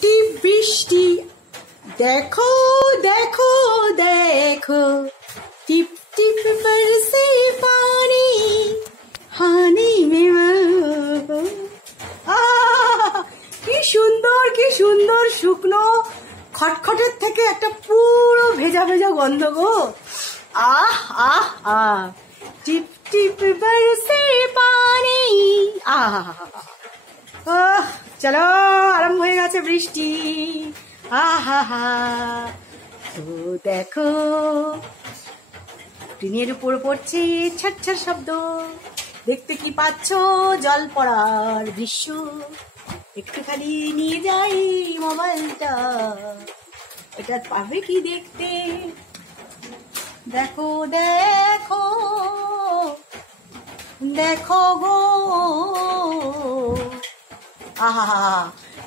টিপ বৃষ্টি, দেখো দেখো দেখো, টিপ টিপ बरसे पानी, हानी में কি সুন্দর শুকনো খটখটের থেকে একটা পুরো ভেজা ভেজা গন্ধ গো। আহ আহ আহ, টিপ টিপ बरसे पानी। চলো, আরম্ভ হয়ে গেছে বৃষ্টি। আহা হা, তো দেখো টিনের উপর পড়ছে ছটছট শব্দ। দেখতে কি পাচ্ছ? জল পড়ার দৃশ্য। একটুখানি নিয়ে যাই মোবাইলটা, এটা পাবে কি দেখতে? দেখো দেখো দেখো গো। আহা,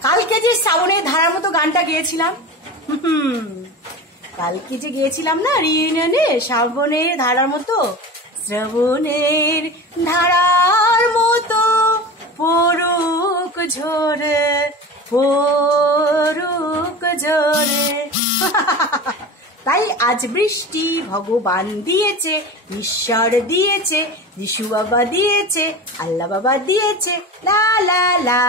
কালকে যে শ্রাবণের ধারার মতো গানটা গেয়েছিলাম, কালকে যে গিয়েছিলাম না রিইউনিয়নে, শ্রাবণের ধারার মতো, শ্রাবণের ধারার মতো পড়ুক ঝরে, পড়ুক ঝরে। তাই আজ বৃষ্টি ভগবান দিয়েছে, ঈশ্বর দিয়েছে, যিশু বাবা দিয়েছে, আল্লাহ বাবা দিয়েছে, লা লা লা।